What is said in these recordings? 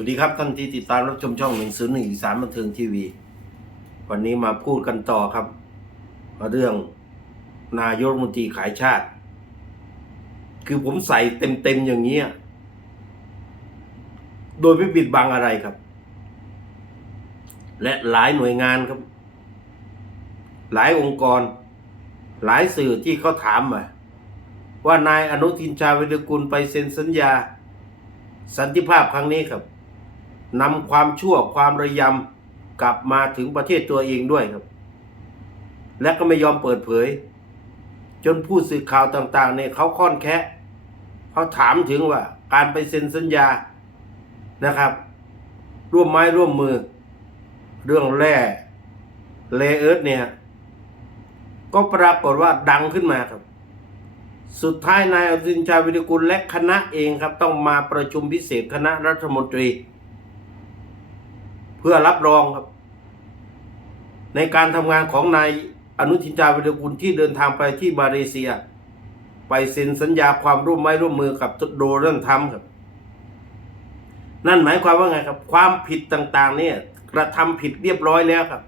วัสดีครับท่านที่ติดตามรับชมช่องหนึ่งศูนย์หนึ่งสารบันเทิงทีวี วันนี้มาพูดกันต่อครับ เรื่องนายกรัฐมนตรีขายชาติ คือผมใส่เต็มๆอย่างนี้ยโดยไม่ปิดบังอะไรครับ และหลายหน่วยงานครับ หลายองค์กร หลายสื่อที่เขาถามมาว่านายอนุทินชาญวิรกุลไปเซ็นสัญญาสันติภาพครั้งนี้ครับ นำความชั่วความระยำกลับมาถึงประเทศตัวเองด้วยครับ และก็ไม่ยอมเปิดเผย จนผู้สื่อข่าวต่างๆเนี่ยเขาค่อนแคะเขาถามถึงว่า การไปเซ็นสัญญานะครับ ร่วมไม้ร่วมมือ เรื่องแร่เลเอิร์ธเนี่ย ก็ปรากฏว่าดังขึ้นมาครับ สุดท้ายนายอนุทินชาญวิรกุลและคณะเองครับ ต้องมาประชุมพิเศษคณะรัฐมนตรี พื่อรับรองครับ ในการทำงานของนายอนุทินชาญวิรกุลที่เดินทางไปที่มาเลเซีย ไปเซ็นสัญญาความร่วมไม้ร่วมมือกับโดนัลด์ทรัมป์ครับ นั่นหมายความว่าไงครับ ความผิดต่างๆ เนี่ย กระทำผิดเรียบร้อยแล้วครับ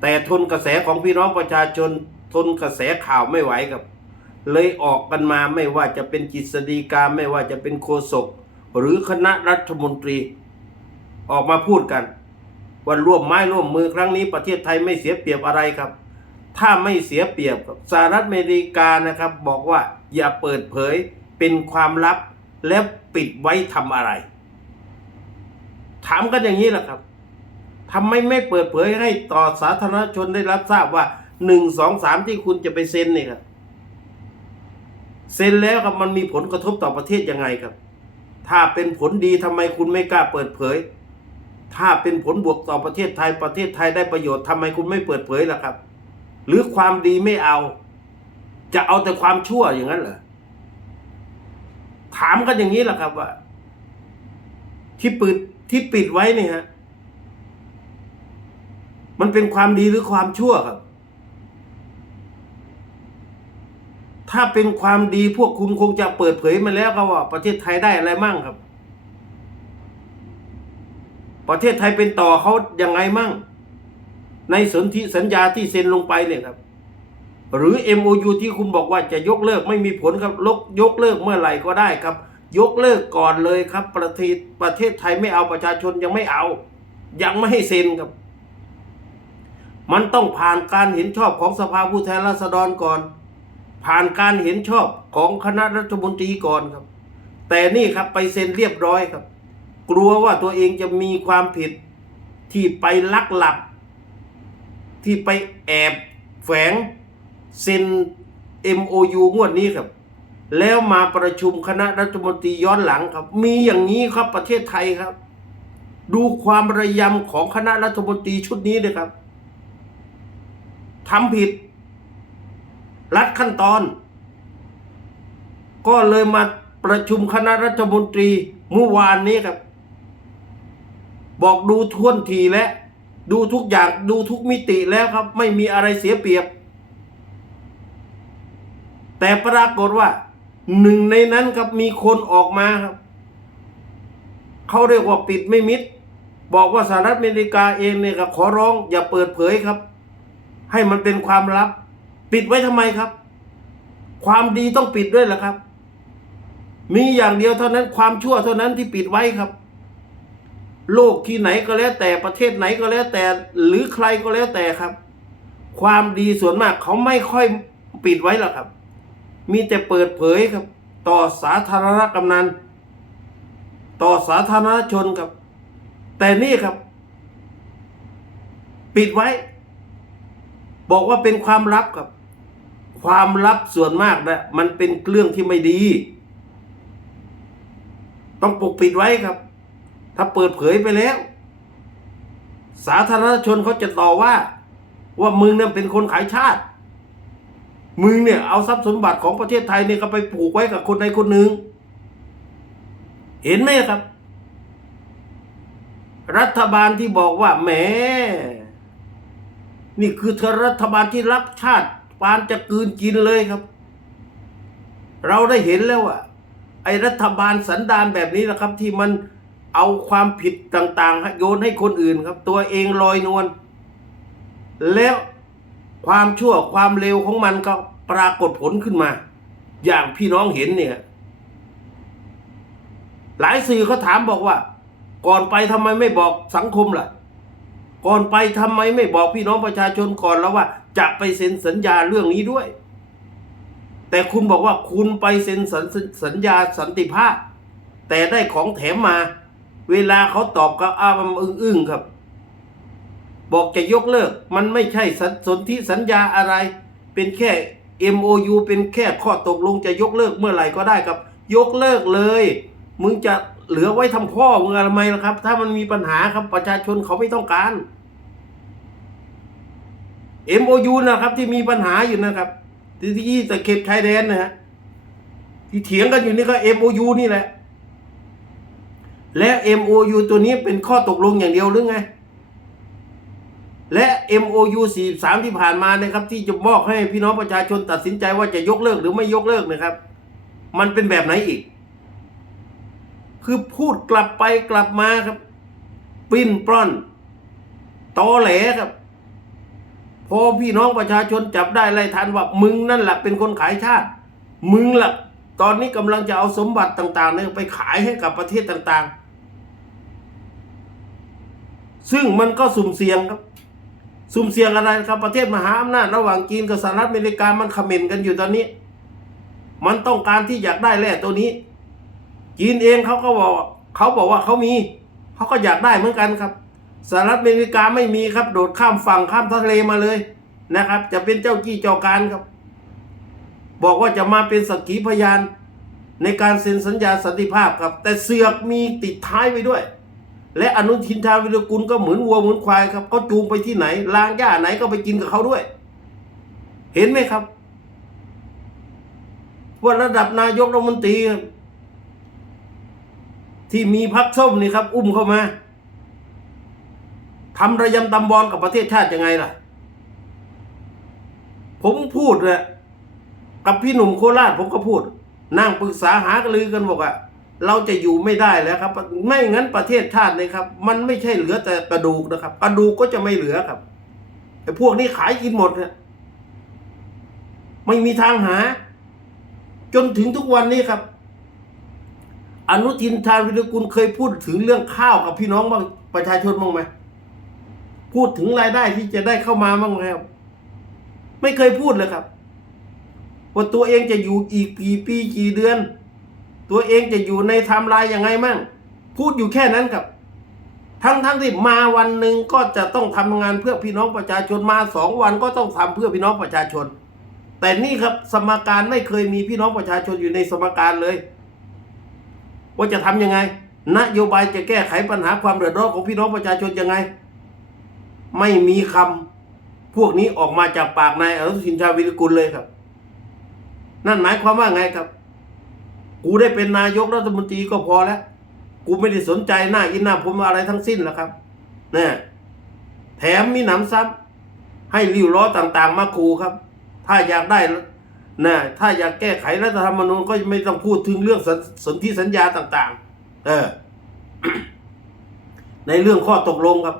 แต่ทนกระแสของพี่น้องประชาชนทนกระแสข่าวไม่ไหวครับ เลยออกกันมาไม่ว่าจะเป็นกิจสดีกาไม่ว่าจะเป็นโฆษกหรือคณะรัฐมนตรี ออกมาพูดกันว่าร่วมไม้ร่วมมือครั้งนี้ประเทศไทยไม่เสียเปรียบอะไรครับ ถ้าไม่เสียเปรียบครับสหรัฐอเมริกานะครับ บอกว่าอย่าเปิดเผยเป็นความลับและปิดไว้ทำอะไร ถามกันอย่างนี้แหละครับทำไมไม่เปิดเผยให้ต่อสาธารณชนได้รับทราบว่าหนึ่งสองสามที่คุณจะไปเซ็นเนี่ยครับเซ็นแล้วครับมันมีผลกระทบต่อประเทศยังไงครับ ถ้าเป็นผลดีทำไมคุณไม่กล้าเปิดเผย ถ้าเป็นผลบวกต่อประเทศไทยประเทศไทยได้ประโยชน์ทำไมคุณไม่เปิดเผยล่ะครับ หรือความดีไม่เอา จะเอาแต่ความชั่วอย่างนั้นเหรอถามกันอย่างนี้แหละครับว่า ที่ปิดที่ปิดไว้เนี่ยฮะมันเป็นความดีหรือความชั่วครับ ถ้าเป็นความดีพวกคุณคงจะเปิดเผยมาแล้วครับว่าประเทศไทยได้อะไรมั่งครับ ประเทศไทยเป็นต่อเขายังไงมั่ง ในสนธิสัญญาที่เซ็นลงไปเนี่ยครับ หรือ MOU ที่คุณบอกว่าจะยกเลิกไม่มีผลครับลกยกเลิกเมื่อไหร่ก็ได้ครับ ยกเลิกก่อนเลยครับ ประเทศประเทศไทยไม่เอาประชาชนยังไม่เอา ยังไม่ให้เซ็นครับ มันต้องผ่านการเห็นชอบของสภาผู้แทนราษฎรก่อน ผ่านการเห็นชอบของคณะรัฐมนตรีก่อนครับ แต่นี่ครับไปเซ็นเรียบร้อยครับ กลัวว่าตัวเองจะมีความผิดที่ไปลักหลับ ที่ไปแอบแฝงเซ็น MOU งวดนี้ครับ แล้วมาประชุมคณะรัฐมนตรีย้อนหลังครับ มีอย่างนี้ครับประเทศไทยครับ ดูความระยำของคณะรัฐมนตรีชุดนี้เลยครับทำผิด รัดขั้นตอน ก็เลยมาประชุมคณะรัฐมนตรีเมื่อวานนี้ครับ บอกดูท่วนทีและ ดูทุกอย่างดูทุกมิติแล้วครับ ไม่มีอะไรเสียเปรียบ แต่ปรากฏว่าหนึ่งในนั้นครับมีคนออกมาครับเขาเรียกว่าปิดไม่มิด บอกว่าสหรัฐอเมริกาเองเนี่ยก็ขอร้องอย่าเปิดเผยครับ ให้มันเป็นความลับ ปิดไว้ทำไมครับ ความดีต้องปิดด้วยเหรอครับ มีอย่างเดียวเท่านั้นความชั่วเท่านั้นที่ปิดไว้ครับ โลกที่ไหนก็แล้วแต่ประเทศไหนก็แล้วแต่หรือใครก็แล้วแต่ครับ ความดีส่วนมากเขาไม่ค่อยปิดไว้หรอกครับ มีแต่เปิดเผยครับ ต่อสาธารณกำนันต่อสาธารณชนครับ แต่นี่ครับ ปิดไว้ บอกว่าเป็นความลับครับ ความลับส่วนมากนะมันเป็นเรื่องที่ไม่ดี ต้องปกปิดไว้ครับ ถ้าเปิดเผยไปแล้ว สาธารณชนเขาจะต่อว่า ว่ามึงเนี่ยเป็นคนขายชาติ มึงเนี่ยเอาทรัพย์สมบัติของประเทศไทยเนี่ยก็ไปผูกไว้กับคนใดคนหนึ่ง เห็นไหมครับ รัฐบาลที่บอกว่าแหมนี่คือเธอรัฐบาลที่รักชาติปานจะกืนกินเลยครับ เราได้เห็นแล้วว่าไอรัฐบาลสันดานแบบนี้นะครับที่มัน เอาความผิดต่างๆโยนให้คนอื่นครับ ตัวเองลอยนวลแล้วความชั่วความเลวของมันก็ปรากฏผลขึ้นมา อย่างพี่น้องเห็นเนี่ย หลายสื่อเขาถามบอกว่า ก่อนไปทำไมไม่บอกสังคมล่ะ ก่อนไปทำไมไม่บอกพี่น้องประชาชนก่อนแล้วว่า จะไปเซ็นสัญญาเรื่องนี้ด้วย แต่คุณบอกว่าคุณไปเซ็นสัญสัญญาสันติภาพ แต่ได้ของแถมมา เวลาเขาตอบก็อ้ามอึ้งๆครับ บอกจะยกเลิก มันไม่ใช่สนสนธิสัญญาอะไร เป็นแค่ MOU เป็นแค่ข้อตกลงจะยกเลิกเมื่อไหร่ก็ได้ครับ ยกเลิกเลย มึงจะเหลือไว้ทำพ่อมึงอะไรไหมล่ะครับ ถ้ามันมีปัญหาครับประชาชนเขาไม่ต้องการ MOU นะครับ ที่มีปัญหาอยู่นะครับ ที่ที่ตะเข็บชายแดนนะฮะที่เถียงกันอยู่นี่ก็ MOU นี่แหละ และ MOU ตัวนี้เป็นข้อตกลงอย่างเดียวหรือไง และ MOU 43 ที่ผ่านมานะครับ ที่จะมอบให้พี่น้องประชาชนตัดสินใจว่าจะยกเลิกหรือไม่ยกเลิกนะครับ มันเป็นแบบไหนอีก คือพูดกลับไปกลับมาครับ ปิ้นปล้อนตอแหลครับ พอพี่น้องประชาชนจับได้ไล่ทันว่ามึงนั่นแหละเป็นคนขายชาติ มึงล่ะตอนนี้กำลังจะเอาสมบัติต่างๆเนี่ยไปขายให้กับประเทศต่างๆ ซึ่งมันก็สุ่มเสี่ยงครับ สุ่มเสี่ยงอะไรครับประเทศมหาอำนาจระหว่างจีนกับสหรัฐอเมริกามันคอมเขมนกันอยู่ตอนนี้ มันต้องการที่อยากได้แร่ตัวนี้ จีนเองเขาก็บอกเขาบอกว่าเขามีเขาก็อยากได้เหมือนกันครับสหรัฐอเมริกาไม่มีครับ โดดข้ามฝั่งข้ามทะเลมาเลยนะครับ จะเป็นเจ้ากี้เจ้าการครับ บอกว่าจะมาเป็นสักขีพยานในการเซ็นสัญญาสันติภาพครับ แต่เสือกมีติดท้ายไว้ด้วย และอนุทินชาญวิรกุลก็เหมือนวัวเหมือนควายครับเขาจูงไปที่ไหนลางหญ้าไหนก็ไปกินกับเขาด้วย เห็นไหมครับ ว่าระดับนายกรัฐมนตรีที่มีพักส้มนี่ครับ อุ้มเข้ามาทำระยำตำบอลกับประเทศชาติยังไงล่ะ ผมพูดเลยกับพี่หนุ่มโคราชผมก็พูด นั่งปรึกษาหากันลือกันบอกว่า เราจะอยู่ไม่ได้แล้วครับ ไม่งั้นประเทศชาติเลยครับ มันไม่ใช่เหลือแต่กระดูกนะครับ กระดูกก็จะไม่เหลือครับไอ้พวกนี้ขายกินหมดนะไม่มีทางหา จนถึงทุกวันนี้ครับ อนุทินชาญวิรกุลเคยพูดถึงเรื่องข้าวกับพี่น้องบ้างประชาชนบ้างไหมพูดถึงรายได้ที่จะได้เข้ามาบ้างไหมครับ ไม่เคยพูดเลยครับว่าตัวเองจะอยู่อีกกี่ปีกี่เดือน ตัวเองจะอยู่ในไทม์ไลน์ยังไงมั่ง พูดอยู่แค่นั้นครับ ทั้งทั้งที่มาวันหนึ่งก็จะต้องทำงานเพื่อพี่น้องประชาชนมาสองวันก็ต้องทำเพื่อพี่น้องประชาชน แต่นี่ครับสมการไม่เคยมีพี่น้องประชาชนอยู่ในสมการเลย ว่าจะทำยังไง นโยบายจะแก้ไขปัญหาความเดือดร้อนของพี่น้องประชาชนยังไง ไม่มีคำพวกนี้ออกมาจากปากนายอนุทินชาวิรกุลเลยครับ นั่นหมายความว่าไงครับ กูได้เป็นนายกรัฐมนตรีก็พอแล้ว กูไม่ได้สนใจหน้าอินหน้าผมอะไรทั้งสิ้นแล้วครับเนี่ยแถมมีหนำซ้ำให้ริ้วล้อต่างๆ มาคูครับ ถ้าอยากได้นะถ้าอยากแก้ไขรัฐธรรมนูญก็ไม่ต้องพูดถึงเรื่องสนสนธิสัญญาต่างๆ เออ ในเรื่องข้อตกลงครับ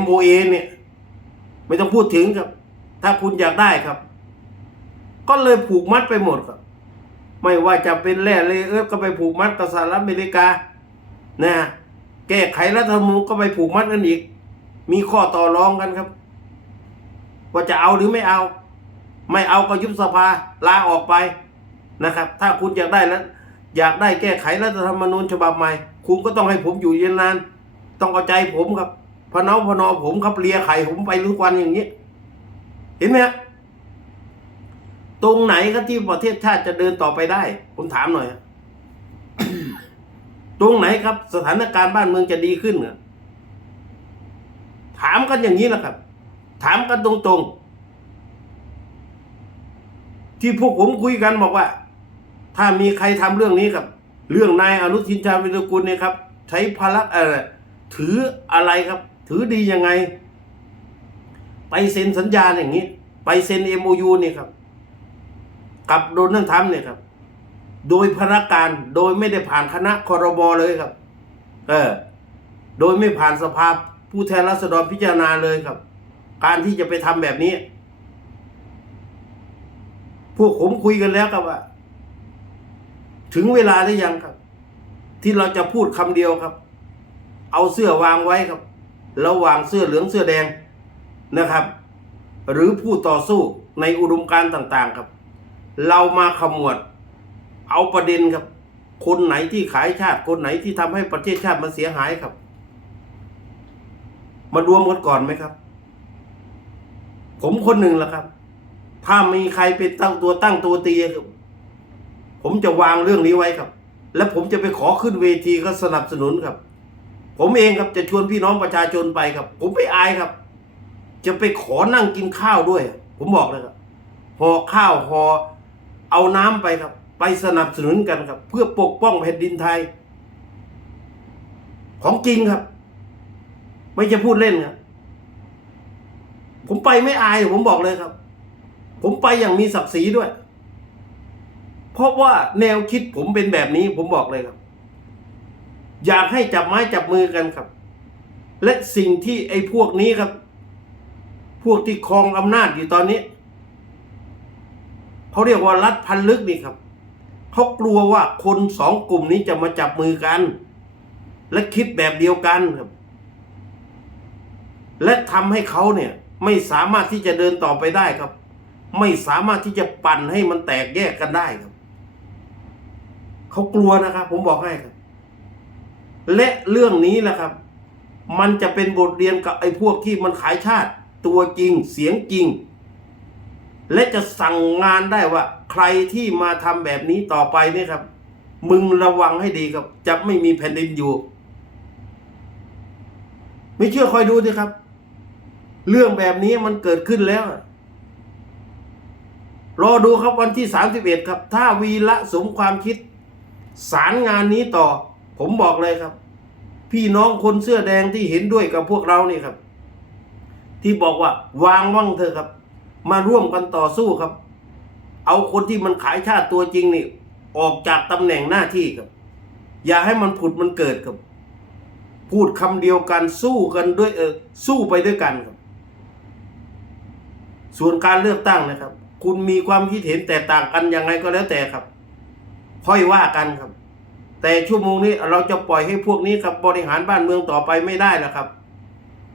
MOA เนี่ย ไม่ต้องพูดถึงครับ ถ้าคุณอยากได้ครับ ก็เลยผูกมัดไปหมดครับ ไม่ว่าจะเป็นแร่เลเออร์ก็ไปผูกมัดกับสหรัฐอเมริกานะแก้ไขรัฐธรรมนูญก็ไปผูกมัดกันอีก มีข้อต่อรองกันครับ ว่าจะเอาหรือไม่เอา ไม่เอาก็ยุบสภาลาออกไปนะครับ ถ้าคุณอยากได้แล้วอยากได้แก้ไขรัฐธรรมนูญฉบับใหม่ คุณก็ต้องให้ผมอยู่เยืนนาน ต้องเอาใจผมครับพนาพนอผมครับเลียไข่ผมไปทุกวันอย่างนี้ เห็นไหมฮะ ตรงไหนครับที่ประเทศชาติจะเดินต่อไปได้ ผมถามหน่อยฮะตรงไหนครับ สถานการณ์บ้านเมืองจะดีขึ้นเหรอถามกันอย่างนี้แหละครับ ถามกันตรงๆ ที่พวกผมคุยกันบอกว่า ถ้ามีใครทำเรื่องนี้ครับ เรื่องนายอนุทินชาญวิรกุลเนี่ยครับ ใช้พลักเออถืออะไรครับ ถือดียังไง ไปเซ็นสัญญาอย่างนี้ ไปเซ็นเอ็มโอยูเนี่ยครับ กับโดนัลด์ทรัมป์เนี่ยครับ โดยพนักการโดยไม่ได้ผ่านคณะคอรมอเลยครับ เออ โดยไม่ผ่านสภาผู้แทนราษฎรพิจารณาเลยครับ การที่จะไปทำแบบนี้ พวกผมคุยกันแล้วครับว่า ถึงเวลาหรือยังครับ ที่เราจะพูดคำเดียวครับ เอาเสื้อวางไว้ครับระหว่างเสื้อเหลืองเสื้อแดงนะครับ หรือผู้ต่อสู้ในอุดมการณ์ต่าง ๆ ครับ เรามาขมวด เอาประเด็นครับ คนไหนที่ขายชาติ คนไหนที่ทำให้ประเทศชาติมันเสียหายครับ มารวมกันก่อนไหมครับ ผมคนหนึ่งละครับ ถ้ามีใครเป็นตั้งตัวตั้งตัวตีครับ ผมจะวางเรื่องนี้ไว้ครับ และผมจะไปขอขึ้นเวทีก็สนับสนุนครับ ผมเองครับจะชวนพี่น้องประชาชนไปครับ ผมไม่อายครับ จะไปขอนั่งกินข้าวด้วย ผมบอกเลยครับห่อข้าวห่อ เอาน้ำไปครับ ไปสนับสนุนกันครับ เพื่อปกป้องแผ่นดินไทย ของจริงครับ ไม่จะพูดเล่นครับผมไปไม่อายผมบอกเลยครับ ผมไปอย่างมีศักดิ์ศรีด้วย เพราะว่าแนวคิดผมเป็นแบบนี้ผมบอกเลยครับ อยากให้จับไม้จับมือกันครับ และสิ่งที่ไอ้พวกนี้ครับ พวกที่ครองอำนาจอยู่ตอนนี้ เขาเรียกว่ารัฐพันลึกนี่ครับเขากลัวว่าคนสองกลุ่มนี้จะมาจับมือกัน และคิดแบบเดียวกันครับ และทำให้เขาเนี่ยไม่สามารถที่จะเดินต่อไปได้ครับ ไม่สามารถที่จะปั่นให้มันแตกแยกกันได้ครับเขากลัวนะครับ ผมบอกให้ครับ และเรื่องนี้แหละครับ มันจะเป็นบทเรียนกับไอ้พวกที่มันขายชาติ ตัวจริงเสียงจริง และจะสั่งงานได้ว่า ใครที่มาทำแบบนี้ต่อไปเนี่ยครับ มึงระวังให้ดีครับ จะไม่มีแผ่นดินอยู่ ไม่เชื่อคอยดูสิครับ เรื่องแบบนี้มันเกิดขึ้นแล้ว รอดูครับวันที่สามสิบเอ็ดครับ ถ้าวีละสมความคิด สารงานนี้ต่อ ผมบอกเลยครับ พี่น้องคนเสื้อแดงที่เห็นด้วยกับพวกเรานี่ครับ ที่บอกว่าวางว่างเถอะครับ มาร่วมกันต่อสู้ครับ เอาคนที่มันขายชาติตัวจริงนี่ ออกจากตำแหน่งหน้าที่ครับ อย่าให้มันผุดมันเกิดครับ พูดคำเดียวกันสู้กันด้วยเออสู้ไปด้วยกันครับ ส่วนการเลือกตั้งนะครับ คุณมีความคิดเห็นแตกต่างกันยังไงก็แล้วแต่ครับ ค่อยว่ากันครับ แต่ชั่วโมงนี้เราจะปล่อยให้พวกนี้ครับ บริหารบ้านเมืองต่อไปไม่ได้แล้วครับ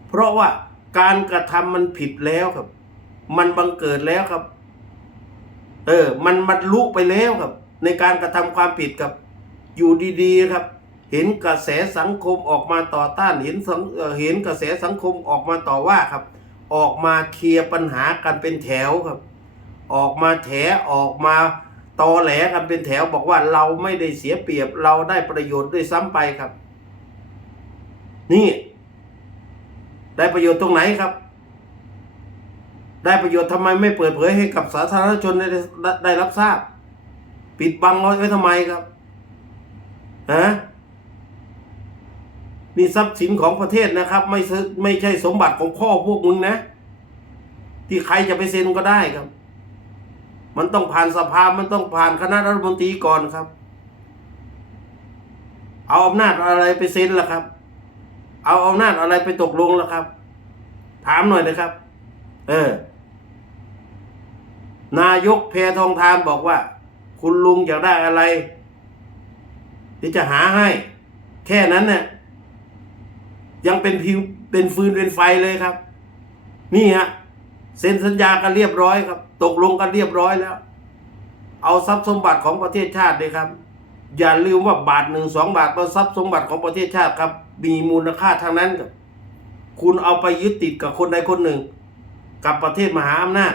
เพราะว่าการกระทำมันผิดแล้วครับ มันบังเกิดแล้วครับ เออ มันบรรลุไปแล้วครับ ในการกระทำความผิดครับ อยู่ดีๆครับ เห็นกระแสสังคมออกมาต่อต้านเห็นสังเเห็นกระแสสังคมออกมาต่อว่าครับ ออกมาเคลียร์ปัญหากันเป็นแถวครับ ออกมาแถออกมาตอแหลกันเป็นแถวบอกว่าเราไม่ได้เสียเปรียบเราได้ประโยชน์ด้วยซ้ำไปครับ นี่ ได้ประโยชน์ตรงไหนครับ ได้ประโยชน์ทำไมไม่เปิดเผยให้กับสาธารณชนได้ได้รับทราบ ปิดบังไว้ทำไมครับฮะนี่ทรัพย์สินของประเทศนะครับ ไม่ไม่ใช่สมบัติของพ่อพวกมึงนะ ที่ใครจะไปเซ็นก็ได้ครับ มันต้องผ่านสภา มันต้องผ่านคณะรัฐมนตรีก่อนครับ เอาอำนาจอะไรไปเซ็นล่ะครับ เอาอำนาจอะไรไปตกลงล่ะครับ ถามหน่อยนะครับ เออ นายกแพทองทานบอกว่า คุณลุงอยากได้อะไรที่จะหาให้ แค่นั้นเนี่ยยังเป็นพิวเป็นฟืนเป็นไฟเลยครับ นี่ฮะเซ็นสัญญากันเรียบร้อยครับ ตกลงกันเรียบร้อยแล้ว เอาทรัพย์สมบัติของประเทศชาติเลยครับ อย่าลืมว่าบาทหนึ่งสองบาทเป็นทรัพย์สมบัติของประเทศชาติครับ มีมูลค่าทางนั้นครับ คุณเอาไปยึดติดกับคนใดคนหนึ่ง กับประเทศมหาอำนาจ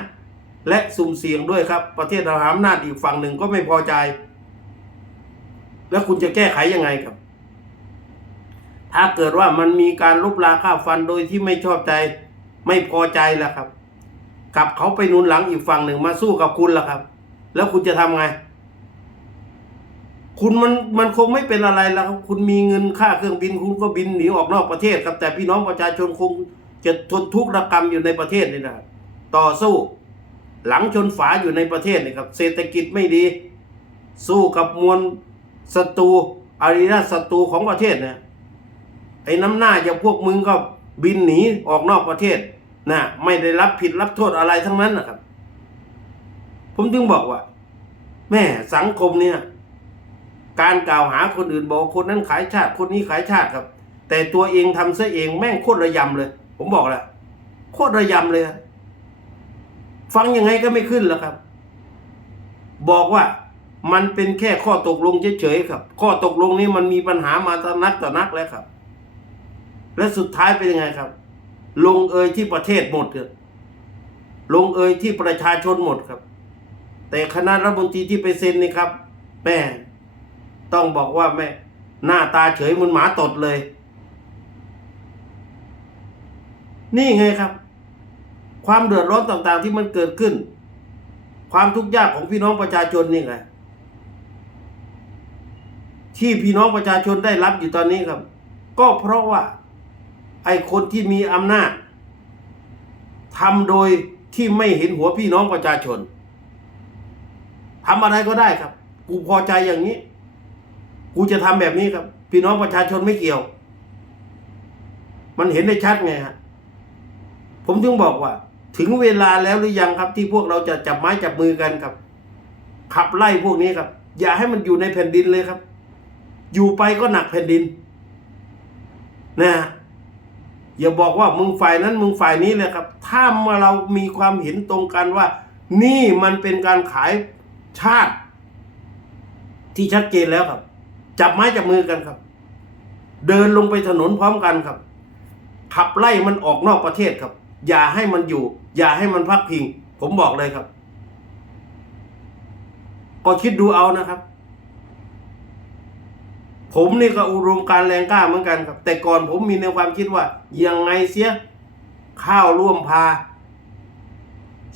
และสุ่มเสี่ยงด้วยครับ ประเทศมหาอำนาจอีกฝั่งหนึ่งก็ไม่พอใจ แล้วคุณจะแก้ไขยังไงครับ ถ้าเกิดว่ามันมีการลบลาค่าฟันโดยที่ไม่ชอบใจ ไม่พอใจแล้วครับกับเขาไปนุนหลังอีกฝั่งหนึ่งมาสู้กับคุณล่ะครับ แล้วคุณจะทำไง คุณมันมันคงไม่เป็นอะไรแล้วครับคุณมีเงินค่าเครื่องบินคุณก็บินหนีออกนอกประเทศครับ แต่พี่น้องประชาชนคงจะทนทุกข์ระกรรมอยู่ในประเทศนี่นะต่อสู้ หลังชนฝาอยู่ในประเทศนี่ครับ เศรษฐกิจไม่ดี สู้กับมวลศัตรูอารีนาศัตรูของประเทศเนี่ยไอ้น้ำหน้าอย่างพวกมึงก็บินหนีออกนอกประเทศนะไม่ได้รับผิดรับโทษอะไรทั้งนั้นนะครับ ผมถึงบอกว่า แม่สังคมเนี่ย การกล่าวหาคนอื่นบอกคนนั้นขายชาติคนนี้ขายชาติครับ แต่ตัวเองทำซะเองแม่งโคตรระยำเลย ผมบอกแหล้วโคตรระยำเลย ฟังยังไงก็ไม่ขึ้นแล้วครับ บอกว่ามันเป็นแค่ข้อตกลงเฉยๆครับ ข้อตกลงนี้มันมีปัญหามาตั้งนักต่อนักแล้วครับ และสุดท้ายเป็นยังไงครับ ลงเอยที่ประเทศหมดครับลงเอยที่ประชาชนหมดครับ แต่คณะรัฐมนตรีที่ไปเซ็นนี่ครับแม่ต้องบอกว่าแม่หน้าตาเฉยเหมือนหมาตดเลย นี่ไงครับ ความเดือดร้อนต่างๆที่มันเกิดขึ้น ความทุกข์ยากของพี่น้องประชาชนนี่ไงที่พี่น้องประชาชนได้รับอยู่ตอนนี้ครับ ก็เพราะว่าไอ้คนที่มีอำนาจทำโดยที่ไม่เห็นหัวพี่น้องประชาชนทำอะไรก็ได้ครับ กูพอใจอย่างนี้ กูจะทำแบบนี้ครับ พี่น้องประชาชนไม่เกี่ยว มันเห็นได้ชัดไงฮะผมถึงบอกว่า ถึงเวลาแล้วหรือยังครับที่พวกเราจะจับไม้จับมือกันครับ ขับไล่พวกนี้ครับ อย่าให้มันอยู่ในแผ่นดินเลยครับ อยู่ไปก็หนักแผ่นดินนะฮะอย่าบอกว่ามึงฝ่ายนั้นมึงฝ่ายนี้เลยครับ ถ้ามาเรามีความเห็นตรงกันว่า นี่มันเป็นการขายชาติ ที่ชัดเจนแล้วครับ จับไม้จับมือกันครับ เดินลงไปถนนพร้อมกันครับ ขับไล่มันออกนอกประเทศครับ อย่าให้มันอยู่ อย่าให้มันพักพิง ผมบอกเลยครับ ก็คิดดูเอานะครับ ผมนี่ก็อุดมการแรงกล้าเหมือนกันครับ แต่ก่อนผมมีในความคิดว่า ยังไงเสีย ข้าวร่วมพา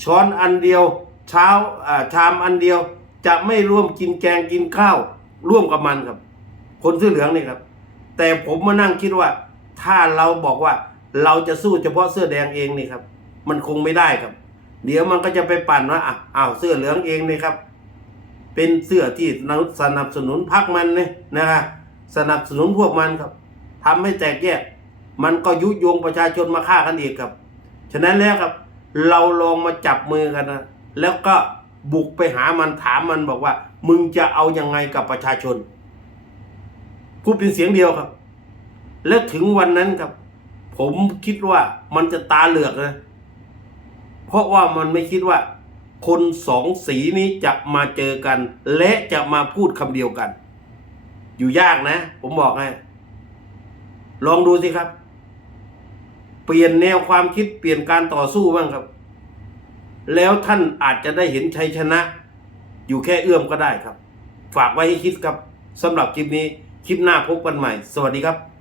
ช้อนอันเดียว เช้าอ่าชามอันเดียว จะไม่ร่วมกินแกงกินข้าว ร่วมกับมันครับ คนเสื้อเหลืองนี่ครับ แต่ผมมานั่งคิดว่า ถ้าเราบอกว่า เราจะสู้เฉพาะเสื้อแดงเองนี่ครับ มันคงไม่ได้ครับ เดี๋ยวมันก็จะไปปั่นว่าอะอ้าวเสื้อเหลืองเองนี่ครับ เป็นเสื้อที่สนับสนุนพรรคมันเนี่ยนะครับสนับสนุนพวกมันครับทำให้แตกแยก มันก็ยุยงประชาชนมาฆ่ากันอีกครับ ฉะนั้นแล้วครับ เราลองมาจับมือกันนะแล้วก็บุกไปหามันถามมันบอกว่า มึงจะเอายังไงกับประชาชนพูดเป็นเสียงเดียวครับ แล้วถึงวันนั้นครับ ผมคิดว่ามันจะตาเหลือกนะ เพราะว่ามันไม่คิดว่า คนสองสีนี้จะมาเจอกัน และจะมาพูดคำเดียวกัน อยู่ยากนะ ผมบอกให้ลองดูสิครับ เปลี่ยนแนวความคิดเปลี่ยนการต่อสู้บ้างครับ แล้วท่านอาจจะได้เห็นชัยชนะ อยู่แค่เอื้อมก็ได้ครับ ฝากไว้ให้คิดครับสำหรับคลิปนี้คลิปหน้าพบกันใหม่ สวัสดีครับ